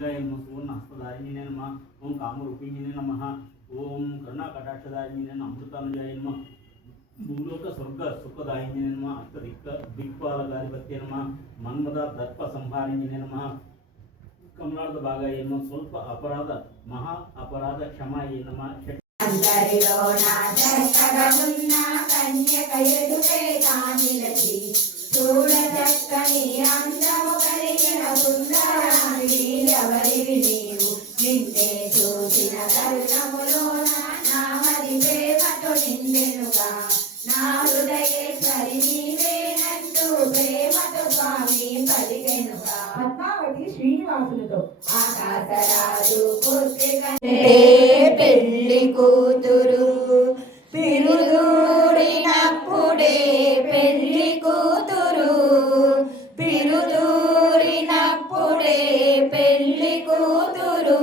దుర్గాయ నమ సువర్ణ హస్తదారిణినే నమ ఓం కామరూపిణినే నమ ఓం కరుణాకటాక్షదారిణినే నమ అమృతానుజాయ నమ భూలోక స్వర్గ సుఖదాయిని నమ అష్టదిక్క దిక్పాలకాధిపత్య నమ మన్మద దర్ప సంహారిణి నమ కమలార్థ భాగాయ నమ స్వల్ప అపరాధ మహా అపరాధ క్షమాయ నమ చూడచక్కని అందము కలిగిన సుందరాంగి ఎవరివి నీవు నిన్నే చూసిన తరుణములోన నా మరి ప్రేమతో నిండెనుగా నా హృదయేశ్వరి నీవేనంటూ ప్రేమతో స్వామి పలికెనుగా. పద్మావతి శ్రీనివాసులతో ఆకాశరాజు పుత్రిక పెళ్లి కూతురు పిరుదూరినప్పుడే పెళ్లి కూతురు పిరుదూరినప్పుడే పెళ్లి కూతురు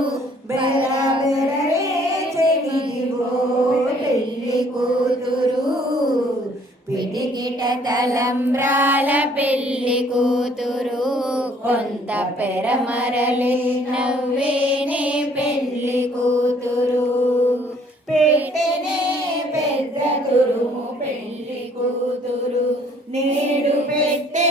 బెరబెరరే చెవివో పెళ్లి కూతురు పిడికిట తలంబ్రాల పెళ్లి కూతురు కొంత పెరమరలే నవ్వేనే పెళ్లి కూతురు పెట్టెనే పెద్ద తురుము పెళ్లి కూతురు నేడు పెట్టె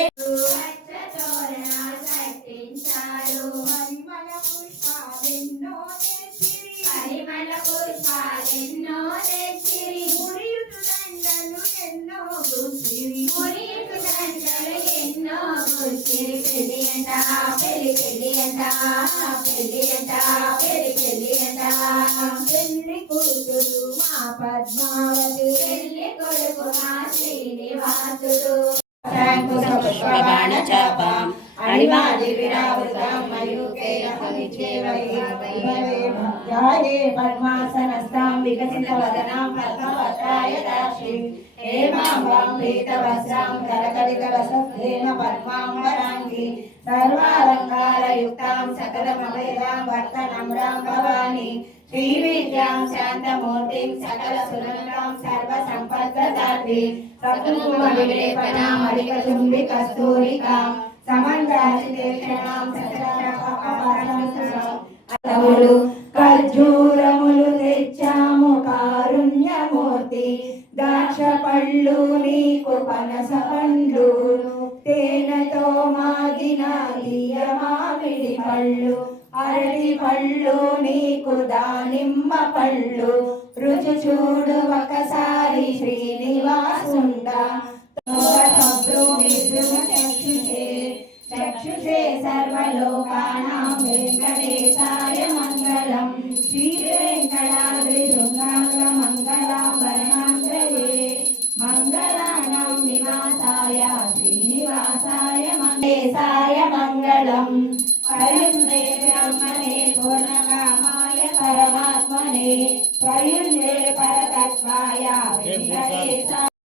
పరిమళ పుష్పాలెన్నో తెచ్చిరి మురియుటు దండలు ఎన్నో గుచ్చిరి మురియుటు దండలు ఎన్నో గుచ్చిరి పెళ్లి అంట పెళ్లి పెళ్లి అంట పెళ్లి అంట పెళ్లి పెళ్లి అంట పెళ్లి కూతురు మా పద్మావతి పెళ్లి కొడుకు మా శ్రీనివాసుడు పుష్పబాణ చాపం అణిమాది విరావృతం మయూఖేరహవిచ్చేవైభవే పద్మాసనస్తాం వికసిత వదనాం పద్మపత్రాయ దాక్షిం హేమాంబం పీతవస్త్రం కరకలికలసద్ధేమ పద్మాంబరాంగి సర్వాలంకారయుక్తాం సకలమవేదాం వర్తనమ్రాం భవాని శ్రీవిద్యాం శాంతమూర్తిం సకల సునందాం సర్వసంపద్ప్రదాత్రి సకుటుంబ విలేపనాం అధిక చుంబి కస్తూరికాం సమంతాశిదేక్షణాం సకలములు ఖర్జూరములు తెచ్చాము కారుణ్యమూర్తి ద్రాక్ష పళ్ళు నీకు పనస పండ్లు తేనెతో మాగిన తీయ మామిడి పళ్ళు అరటి పళ్ళు నీకు దానిమ్మ పళ్ళు రుచి చూడు ఒకసారి శ్రీనివాసుండా చక్షుషే సర్వలోకానాం వెంకటేశాయ మంగళం శ్రీ వెంకటాద్రి శృంగాంగ మంగళాభరణాంగళే మంగళానాం నివాసాయ శ్రీనివాసాయ మంగళేశాయ మంగళం పరమే బ్రహ్మణే పూర్ణకామాయ పరమాత్మనే ప్రయుంజే పరతత్వాయ వెంకటేశాయ